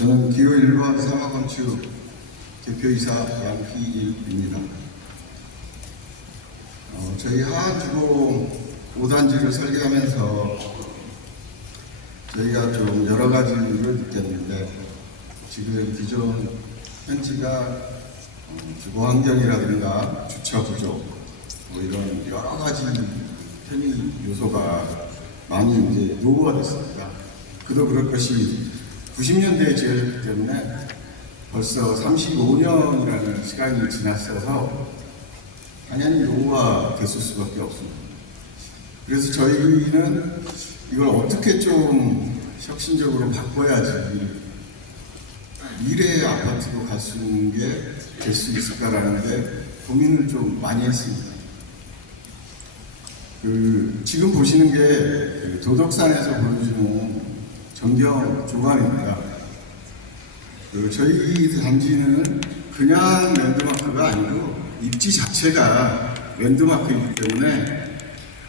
저는 기호 1번 상하건축 대표이사 양희일입니다. 저희 하안주공 5단지를 설계하면서 저희가 좀 여러 가지를 느꼈는데, 지금 기존 현지가 주거 환경이라든가 주차 구조, 이런 여러 가지 편의 요소가 많이 이제 노후화됐습니다. 그도 그럴 것이 90년대에 지어졌기 때문에 벌써 35년이라는 시간이 지났어서 당연히 노후화됐을 수밖에 없습니다. 그래서 저희는 이걸 어떻게 좀 혁신적으로 바꿔야지 미래의 아파트로 갈 수 있는 게 될 수 있을까라는 데 고민을 좀 많이 했습니다. 지금 보시는 게 도덕산에서 보여주는 전경 조각입니다. 저희 단지는 그냥 랜드마크가 아니고 입지 자체가 랜드마크이기 때문에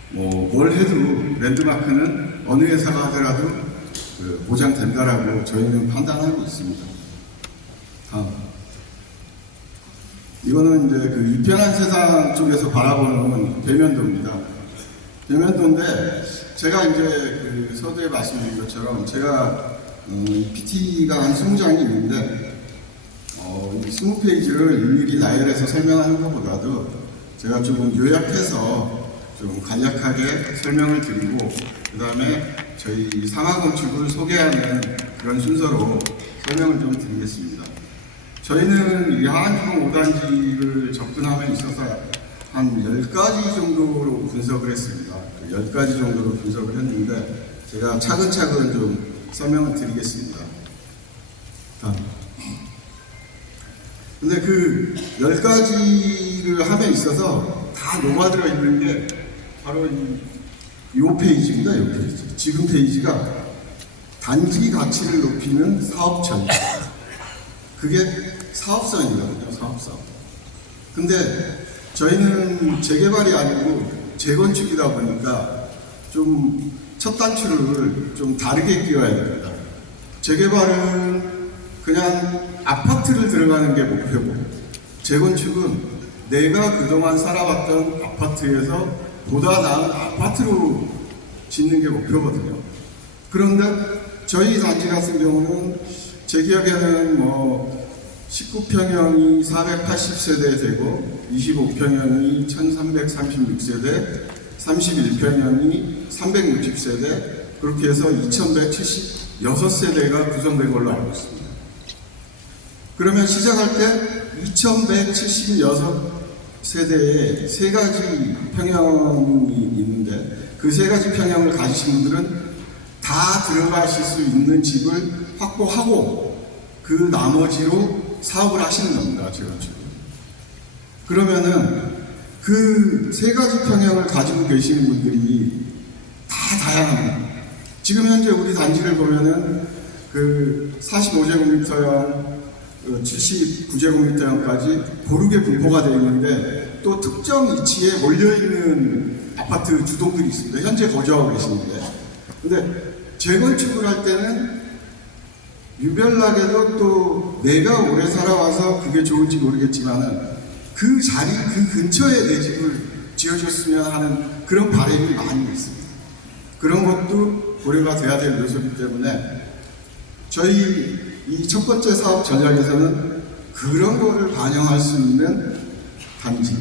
뭘 해도 랜드마크는 어느 회사가 하더라도 보장된다라고 저희는 판단하고 있습니다. 다음. 이거는 이제 이편한 세상 쪽에서 바라보는 대면도입니다. 대면도인데, 제가 이제 서두에 말씀드린 것처럼 제가 PT가 한 20장이 있는데, 이 20페이지를 일일이 나열해서 설명하는 것보다도 제가 조금 요약해서 좀 간략하게 설명을 드리고, 그 다음에 저희 상하건축을 소개하는 그런 순서로 설명을 좀 드리겠습니다. 저희는 이 하안주공 5단지를 접근함에 있어서 한 10가지 정도로 분석을 했습니다. 10가지 정도로 분석을 했는데, 제가 차근차근 좀 설명을 드리겠습니다. 근데 10가지를 함에 있어서 다 녹아들어 있는 게 바로 이 페이지입니다. 이 페이지. 지금 페이지가 단지 가치를 높이는 사업전. 그게 사업성이거든요. 사업성. 근데 저희는 재개발이 아니고 재건축이다 보니까 좀 첫 단추를 좀 다르게 끼워야 됩니다. 재개발은 그냥 아파트를 들어가는 게 목표고, 재건축은 내가 그동안 살아왔던 아파트에서 보다 나은 아파트로 짓는 게 목표거든요. 그런데 저희 단지 같은 경우는 제 기억에는 19평형이 480세대 되고 25평형이 1336세대, 31평형이 360세대, 그렇게 해서 2176세대가 구성된 걸로 알고 있습니다. 그러면 시작할 때 2176세대에 3가지 평형이 있는데, 그 3가지 평형을 가지신 분들은 다 들어가실 수 있는 집을 확보하고 그 나머지로 사업을 하시는 겁니다. 재건축. 그러면은 그 3가지 평형을 가지고 계시는 분들이 다 다양합니다. 지금 현재 우리 단지를 보면은 45제곱미터형, 79제곱미터형까지 고르게 분포가 되어 있는데, 또 특정 위치에 몰려있는 아파트 주동들이 있습니다. 현재 거주하고 계시는데. 근데 재건축을 할 때는 유별나게도 또 내가 오래 살아와서 그게 좋을지 모르겠지만은 그 자리, 그 근처에 내 집을 지어줬으면 하는 그런 바람이 많이 있습니다. 그런 것도 고려가 돼야 될 요소이기 때문에 저희 이 첫 번째 사업 전략에서는 그런 거를 반영할 수 있는 단지.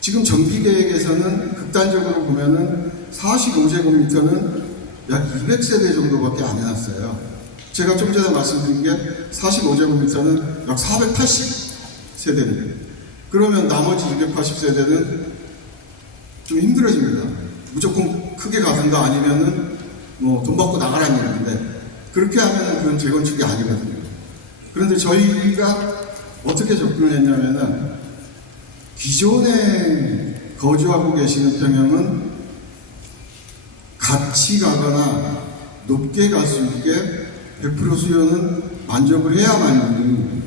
지금 정비계획에서는 극단적으로 보면은 45제곱미터는 약 200세대 정도밖에 안 해놨어요. 제가 좀 전에 말씀드린 게 45제곱미터는 약 480세대입니다. 그러면 나머지 280세대는 좀 힘들어집니다. 무조건 크게 가든가 아니면은 돈 받고 나가라는 얘기인데, 그렇게 하면은 그건 재건축이 아니거든요. 그런데 저희가 어떻게 접근을 했냐면은, 기존에 거주하고 계시는 평형은 같이 가거나 높게 갈 수 있게 100% 수요는 만족을 해야만이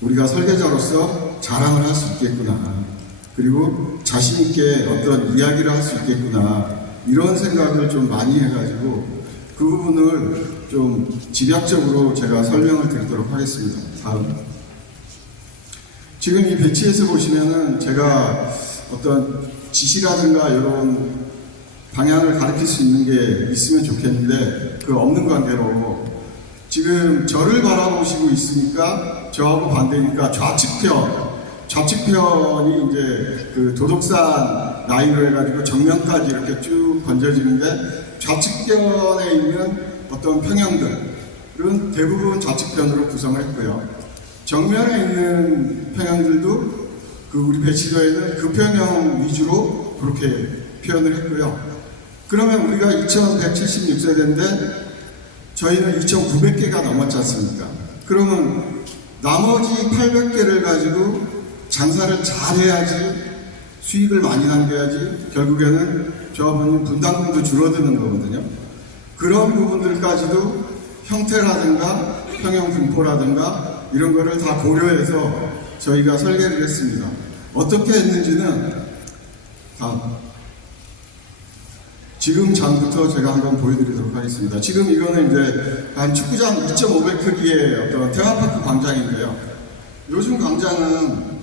우리가 설계자로서 자랑을 할 수 있겠구나, 그리고 자신있게 어떤 이야기를 할 수 있겠구나, 이런 생각을 좀 많이 해가지고 그 부분을 좀 집약적으로 제가 설명을 드리도록 하겠습니다. 다음. 지금 이 배치에서 보시면은 제가 어떤 지시라든가 이런 방향을 가르칠 수 있는 게 있으면 좋겠는데 그 없는 관계로 지금 저를 바라보시고 있으니까 저하고 반대니까 좌측편이 이제 그 도덕산 라인으로 해가지고 정면까지 이렇게 쭉 번져지는데 좌측편에 있는 어떤 평형들은 대부분 좌측편으로 구성을 했고요. 정면에 있는 평형들도 그 우리 배치도에는 그 평형 위주로 그렇게 표현을 했고요. 그러면 우리가 2176세대인데 저희는 2,900개가 넘었지 않습니까? 그러면 나머지 800개를 가지고 장사를 잘 해야지 수익을 많이 남겨야지 결국에는 조합원님 분담금도 줄어드는 거거든요. 그런 부분들까지도 형태라든가 평형 분포라든가 이런 거를 다 고려해서 저희가 설계를 했습니다. 어떻게 했는지는 다음. 지금 장부터 제가 한번 보여드리도록 하겠습니다. 지금 이거는 이제 한 축구장 2.5배 크기의 어떤 테마파크 광장인데요. 요즘 광장은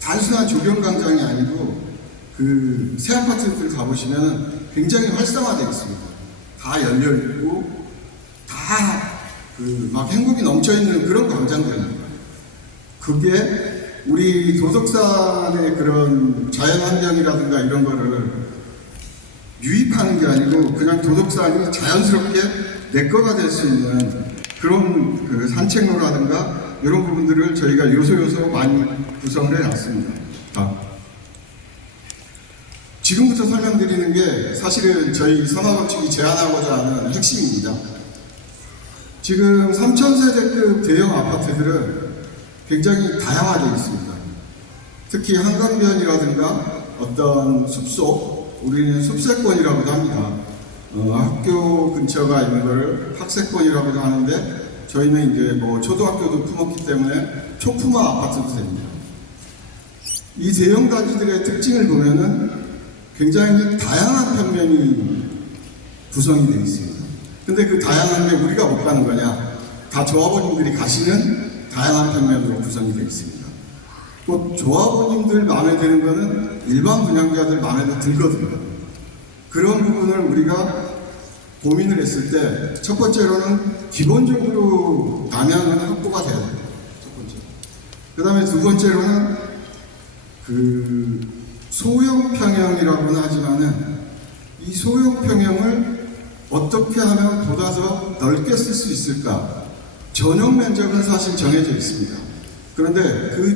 단순한 조경 광장이 아니고 그 새 아파트들 가보시면 굉장히 활성화되어 있습니다. 다 열려 있고 다 그 막 행복이 넘쳐 있는 그런 광장들입니다. 그게 우리 도덕산의 그런 자연 환경이라든가 이런 거를 유입하는 게 아니고 그냥 도덕산이 자연스럽게 내 거가 될 수 있는 그런 그 산책로라든가 이런 부분들을 저희가 요소 많이 구성을 해놨습니다. 지금부터 설명드리는 게 사실은 저희 산업건축이 제안하고자 하는 핵심입니다. 지금 3,000세대급 대형 아파트들은 굉장히 다양하게 있습니다. 특히 한강변이라든가 어떤 숲속, 우리는 숲세권이라고도 합니다. 학교 근처가 있는 걸 학세권이라고도 하는데 저희는 이제 뭐 초등학교도 품었기 때문에 초품화 아파트도 됩니다. 이 대형 단지들의 특징을 보면은 굉장히 다양한 평면이 구성이 되어 있습니다. 근데 그 다양한 게 우리가 못 가는 거냐? 다 조합원님들이 가시는 다양한 평면으로 구성이 되어 있습니다. 또 조합원님들 마음에 드는 거는 일반 분양자들 마음에 들거든요. 그런 부분을 우리가 고민을 했을 때 첫 번째로는 기본적으로 남양은 확보가 돼야 돼요. 첫 번째. 그 다음에 두 번째로는 그 소형 평형이라고는 하지만은 이 소형 평형을 어떻게 하면 보다 더 넓게 쓸 수 있을까? 전용 면적은 사실 정해져 있습니다. 그런데 그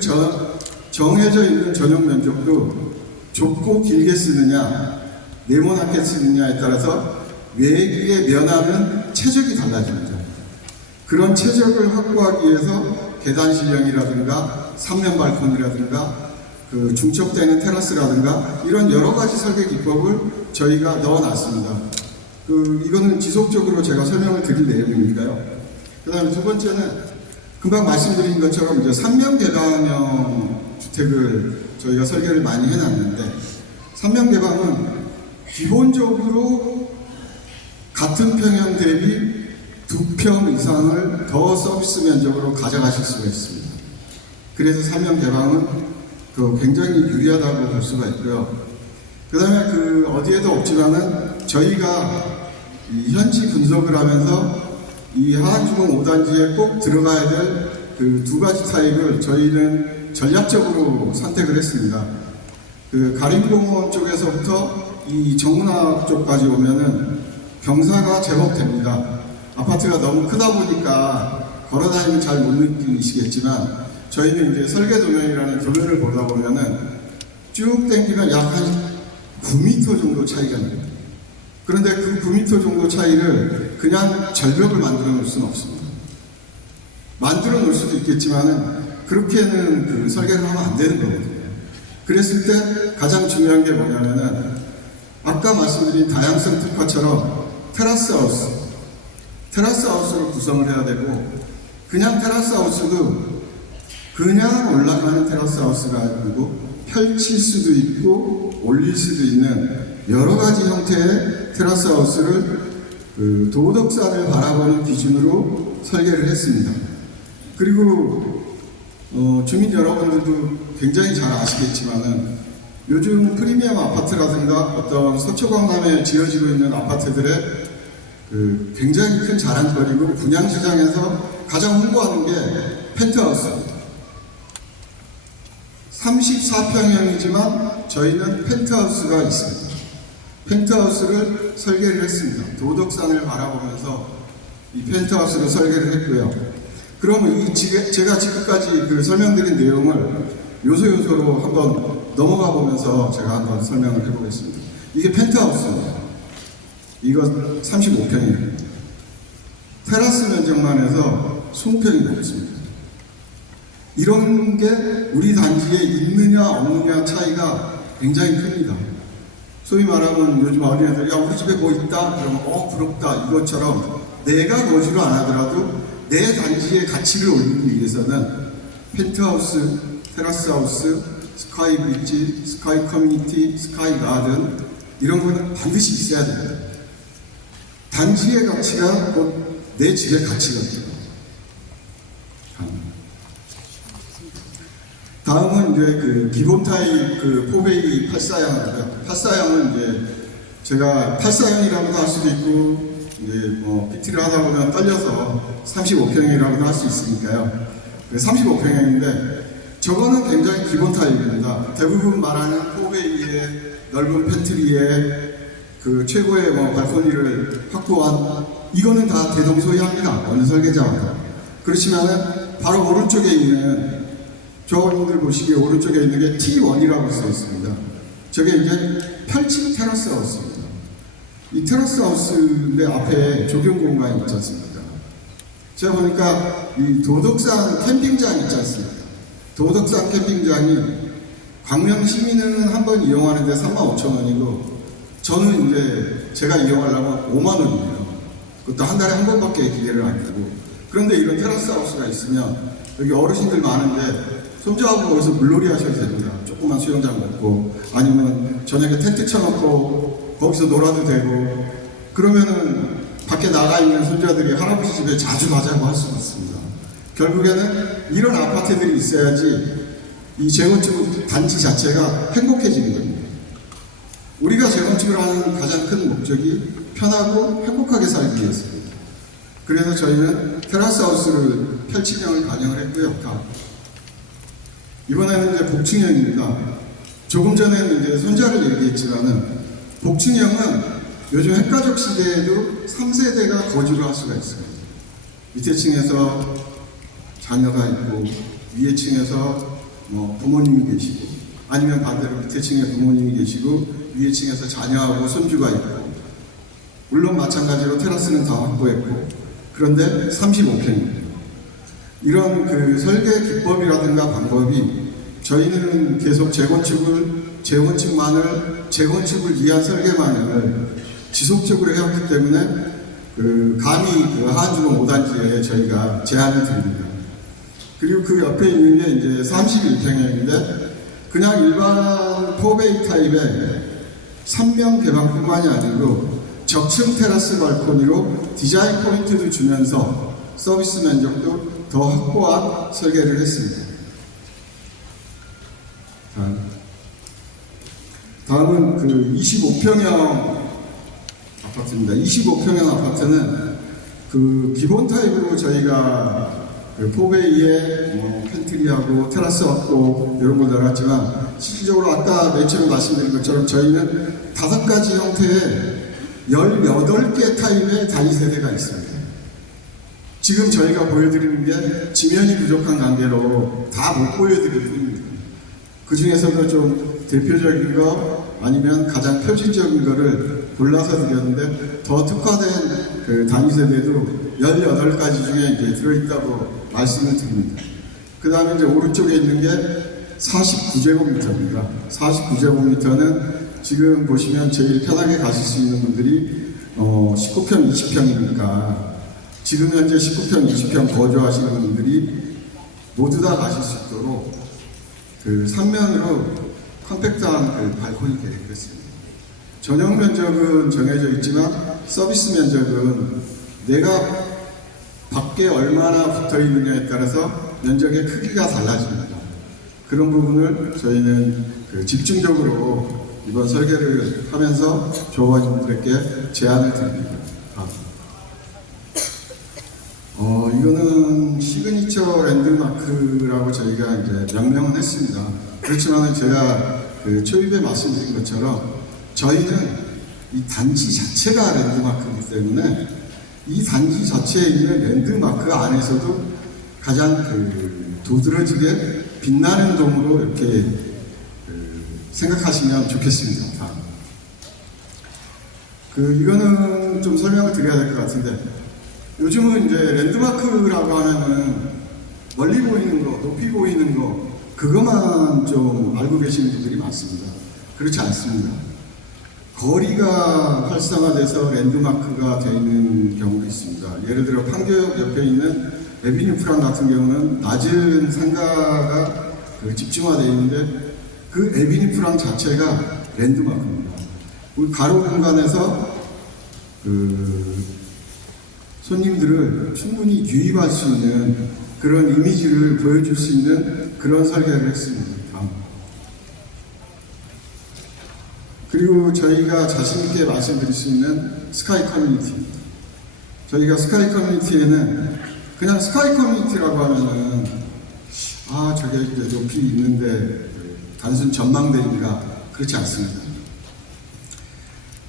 정해져 있는 전용 면적도 좁고 길게 쓰느냐, 네모나게 쓰느냐에 따라서 외기에 면하는 최적이 달라집니다. 그런 최적을 확보하기 위해서 계단 실형이라든가 삼면 발코니라든가 그 중첩되는 테라스라든가 이런 여러 가지 설계 기법을 저희가 넣어놨습니다. 이거는 지속적으로 제가 설명을 드릴 내용이니까요. 그 다음에 두 번째는 금방 말씀드린 것처럼 이제 3명 개방형 주택을 저희가 설계를 많이 해놨는데 3명 개방은 기본적으로 같은 평형 대비 2평 이상을 더 서비스 면적으로 가져가실 수가 있습니다. 그래서 3명 개방은 굉장히 유리하다고 볼 수가 있고요. 그 다음에 어디에도 없지만은 저희가 이 현지 분석을 하면서 이 하안주공 5단지에 꼭 들어가야 될 그 두 가지 타입을 저희는 전략적으로 선택을 했습니다. 가림공원 쪽에서부터 이 정문화 쪽까지 오면은 경사가 제법 됩니다. 아파트가 너무 크다 보니까 걸어다니면 잘 못 느끼시겠지만 저희는 이제 설계 도면이라는 도면을 보다 보면은 쭉 당기면 약 한 9m 정도 차이가 납니다. 그런데 그 9m 정도 차이를 그냥 절벽을 만들어 놓을 수는 없습니다. 만들어 놓을 수도 있겠지만은 그렇게는 설계를 하면 안 되는 거거든요. 그랬을 때 가장 중요한 게 뭐냐면은 아까 말씀드린 다양성 특화처럼 테라스 하우스로 구성을 해야 되고 그냥 테라스 하우스도 그냥 올라가는 테라스 하우스가 아니고 펼칠 수도 있고 올릴 수도 있는 여러 가지 형태의 테라스 하우스를 그 도덕산을 바라보는 기준으로 설계를 했습니다. 그리고 주민 여러분들도 굉장히 잘 아시겠지만은 요즘 프리미엄 아파트라든가 어떤 서초 강남에 지어지고 있는 아파트들의 그 굉장히 큰 자랑거리고 분양시장에서 가장 홍보하는 게 펜트하우스입니다. 34평형이지만 저희는 펜트하우스가 있습니다. 펜트하우스를 설계를 했습니다. 도덕산을 바라보면서 이 펜트하우스를 설계를 했고요. 그러면 제가 지금까지 그 설명드린 내용을 요소요소로 한번 넘어가 보면서 제가 한번 설명을 해보겠습니다. 이게 펜트하우스입니다. 이거 35평입니다. 테라스 면적만 해서 20평이 넘습니다. 이런 게 우리 단지에 있느냐 없느냐 차이가 굉장히 큽니다. 소위 말하면 요즘 어린애들 야 우리 집에 뭐 있다? 그러면 부럽다 이것처럼 내가 거주를 안 하더라도 내 단지의 가치를 올리기 위해서는 펜트하우스, 테라스하우스, 스카이 브릿지, 스카이 커뮤니티, 스카이 가든 이런 거는 반드시 있어야 됩니다. 단지의 가치가 곧 내 집의 가치거든요. 다음은 이제 그 기본 타입 그 포베이 84형인데요. 84형은 이제 제가 84형이라고도 할 수도 있고 이제 뭐 PT를 하다 보면 떨려서 35평이라고도 할 수 있으니까요. 35평형인데 저거는 굉장히 기본 타입입니다. 대부분 말하는 포베이의 넓은 팬트리에 그 최고의 뭐 발코니를 확보한 이거는 다 대동소이합니다. 어느 설계자마다. 그렇지만은 바로 오른쪽에 있는 저분들 보시기에 오른쪽에 있는 게 T1이라고 써 있습니다. 저게 이제 펼친 테라스 하우스입니다. 이 테라스 하우스인데 앞에 조경 공간이 있지 않습니까? 제가 보니까 이 도덕산 캠핑장 있지 않습니까? 도덕산 캠핑장이 광명 시민은 한 번 이용하는데 35,000원이고 저는 이제 제가 이용하려면 5만원이에요. 그것도 한 달에 한 번밖에 기회를 안 주고. 그런데 이런 테라스 하우스가 있으면 여기 어르신들 많은데 손주하고 거기서 물놀이 하셔도 됩니다. 조그만 수영장 먹고 아니면 저녁에 텐트 쳐놓고 거기서 놀아도 되고 그러면은 밖에 나가 있는 손자들이 할아버지 집에 자주 가자고 할 수가 있습니다. 결국에는 이런 아파트들이 있어야지 이 재건축 단지 자체가 행복해지는 겁니다. 우리가 재건축을 하는 가장 큰 목적이 편하고 행복하게 살기 위해서입니다. 그래서 저희는 테라스 하우스를 펼치형을 반영을 했고요. 이번에는 이제 복층형입니다. 조금 전에는 이제 손자를 얘기했지만은 복층형은 요즘 핵가족 시대에도 3세대가 거주를 할 수가 있습니다. 밑에 층에서 자녀가 있고 위에 층에서 뭐 부모님이 계시고 아니면 반대로 밑에 층에 부모님이 계시고 위에 층에서 자녀하고 손주가 있고 물론 마찬가지로 테라스는 다 확보했고 그런데 35평입니다. 이런 그 설계 기법이라든가 방법이 저희는 계속 재건축을 위한 설계만을 지속적으로 해왔기 때문에 감히 그 하안주공 5단지에 저희가 제안을 드립니다. 그리고 그 옆에 있는 게 이제 31평형인데 그냥 일반 포베이 타입의 3명 개방뿐만이 아니고 적층 테라스 발코니로 디자인 포인트도 주면서 서비스 면적도 더 확보한 설계를 했습니다. 다음은 그 25평형 아파트입니다. 25평형 아파트는 그 기본 타입으로 저희가 그 포베이에 뭐 팬트리하고 테라스 확보 이런 걸 넣어놨지만 실질적으로 아까 맨 처음에 말씀드린 것처럼 저희는 5가지 형태의 18개 타입의 단위 세대가 있습니다. 지금 저희가 보여드리는 게 지면이 부족한 관계로 다 못 보여드릴 뿐입니다. 그 중에서도 좀 대표적인 거 아니면 가장 표준적인 거를 골라서 드렸는데 더 특화된 그 단위 세대도 18가지 중에 이제 들어있다고 말씀을 드립니다. 그 다음에 이제 오른쪽에 있는 게 49제곱미터입니다. 49제곱미터는 지금 보시면 제일 편하게 가실 수 있는 분들이 19평, 20평이니까 지금 현재 19평, 20평 거주하시는 분들이 모두 다 가실 수 있도록 그 3면으로 컴팩트한 그 발코니 계획을 했습니다. 전용 면적은 정해져 있지만 서비스 면적은 내가 밖에 얼마나 붙어 있느냐에 따라서 면적의 크기가 달라집니다. 그런 부분을 저희는 집중적으로 이번 설계를 하면서 조합원님들에게 제안을 드립니다. 이거는 시그니처 랜드마크라고 저희가 이제 명명은 했습니다. 그렇지만 제가 초입에 말씀드린 것처럼 저희는 이 단지 자체가 랜드마크이기 때문에 이 단지 자체에 있는 랜드마크 안에서도 가장 도드라지게 빛나는 동으로 이렇게 생각하시면 좋겠습니다. 이거는 좀 설명을 드려야 될 것 같은데, 요즘은 이제 랜드마크라고 하면은 멀리 보이는 거, 높이 보이는 거, 그것만 좀 알고 계시는 분들이 많습니다. 그렇지 않습니다. 거리가 활성화돼서 랜드마크가 되어 있는 경우도 있습니다. 예를 들어 판교역 옆에 있는 에비뉴 프랑 같은 경우는 낮은 상가가 집중화되어 있는데 그 에비뉴 프랑 자체가 랜드마크입니다. 우리 가로 공간에서 손님들을 충분히 유입할 수 있는 그런 이미지를 보여줄 수 있는 그런 설계를 했습니다. 그리고 저희가 자신있게 말씀드릴 수 있는 스카이 커뮤니티입니다. 저희가 스카이 커뮤니티에는 그냥 스카이 커뮤니티라고 하면은 저게 이제 높이 있는데 단순 전망대인가, 그렇지 않습니다.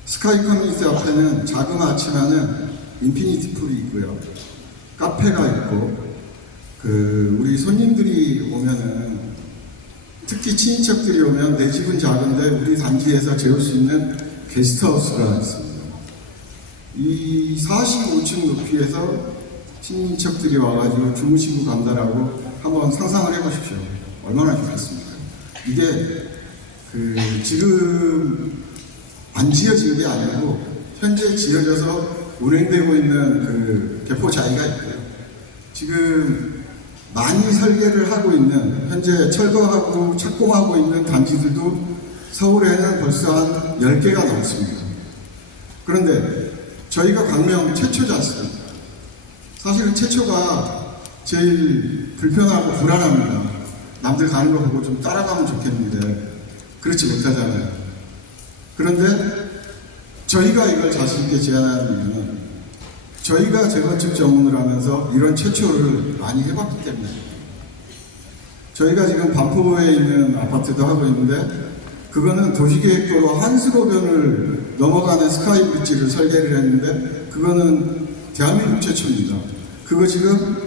스카이 커뮤니티 앞에는 자그마치만은 인피니티 풀이 있고요, 카페가 있고, 우리 손님들이 오면은, 특히 친인척들이 오면 내 집은 작은데 우리 단지에서 재울 수 있는 게스트하우스가 있습니다. 이 45층 높이에서 친인척들이 와가지고 주무시고 간다라고 한번 상상을 해보십시오. 얼마나 좋겠습니까? 이게 지금 안 지어진 게 아니고 현재 지어져서 운행되고 있는 개포자이가 있고요. 지금 많이 설계를 하고 있는, 현재 철거하고 착공하고 있는 단지들도 서울에는 벌써 한 10개가 넘습니다. 그런데 저희가 광명 최초지 않습니까? 사실은 최초가 제일 불편하고 불안합니다. 남들 가는 거 보고 좀 따라가면 좋겠는데 그렇지 못하잖아요. 그런데 저희가 이걸 자신있게 제안하는 이유는 저희가 재건축 전문을 하면서 이런 최초를 많이 해봤기 때문에, 저희가 지금 반포에 있는 아파트도 하고 있는데 그거는 도시계획도로 한수로변을 넘어가는 스카이 브릿지를 설계를 했는데 그거는 대한민국 최초입니다. 그거 지금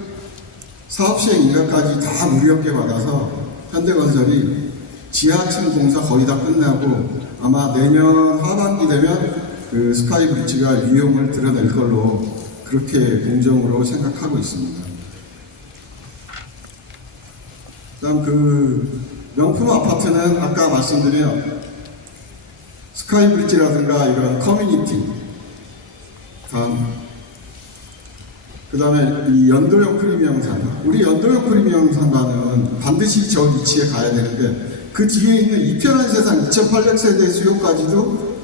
사업시행 인가까지 다 무리 없게 받아서 현대건설이 지하층 공사 거의 다 끝나고 아마 내년 하반기 되면 스카이 브릿지가 유용을 드러낼 걸로 그렇게 공정으로 생각하고 있습니다. 그다음 명품 아파트는 아까 말씀드린 스카이 브릿지라든가 이런 커뮤니티, 그다음에 이 연도형 프리미엄 상가, 우리 연도형 프리미엄 상가는 반드시 저 위치에 가야 되는데 그 뒤에 있는 이편한 세상 2800세대 수요까지도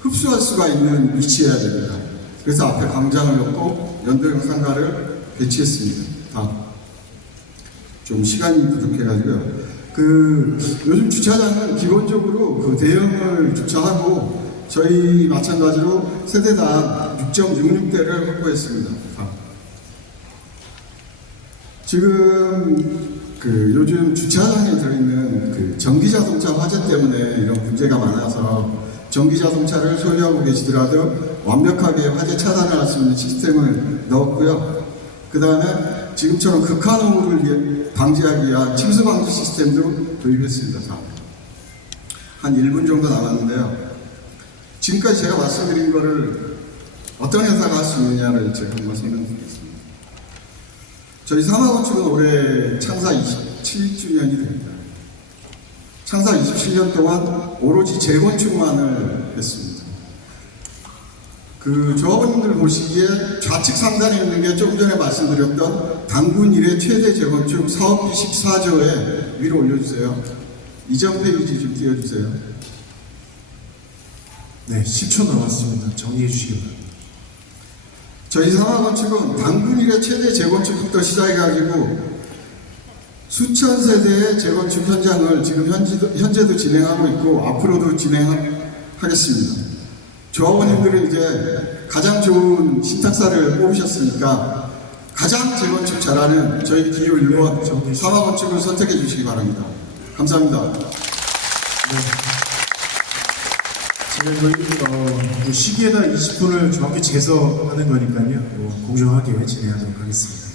흡수할 수가 있는 위치여야 됩니다. 그래서 앞에 광장을 넣고 연도형 상가를 배치했습니다. 좀 시간이 부족해가지고요. 요즘 주차장은 기본적으로 대형을 주차하고 저희 마찬가지로 세대당 6.66대를 확보했습니다. 지금 요즘 주차장에 들어있는 전기자동차 화재 때문에 이런 문제가 많아서 전기자동차를 소유하고 계시더라도 완벽하게 화재 차단을 할 수 있는 시스템을 넣었고요. 그 다음에 지금처럼 극한오류를 방지하기 위한 침수 방지 시스템도 도입했습니다. 한 1분 정도 남았는데요. 지금까지 제가 말씀드린 거를 어떤 회사가 할 수 있느냐를 제가 한번 설명드리겠습니다. 저희 사마건축은 올해 창사 27주년이 됩니다. 창사 27년 동안 오로지 재건축만을 했습니다. 조합원님들 보시기에 좌측 상단에 있는 게 조금 전에 말씀드렸던 단군 이래 최대 재건축 사업비 14조에 위로 올려주세요. 이전 페이지 좀 띄워주세요. 네, 10초 남았습니다. 정리해 주시기 바랍니다. 저희 사마건축은 단군 이래 최대 재건축부터 시작해가지고 수천 세대의 재건축 현장을 지금 현재도 진행하고 있고 앞으로도 진행하겠습니다. 조합원님들은 이제 가장 좋은 신탁사를 뽑으셨으니까 가장 재건축 잘하는 저희 기호 1번 사마건축을 선택해 주시기 바랍니다. 감사합니다. 네. 제가 저희 시기에다 20분을 정확히 재서 하는 거니까요. 공정하게 진행하도록 하겠습니다.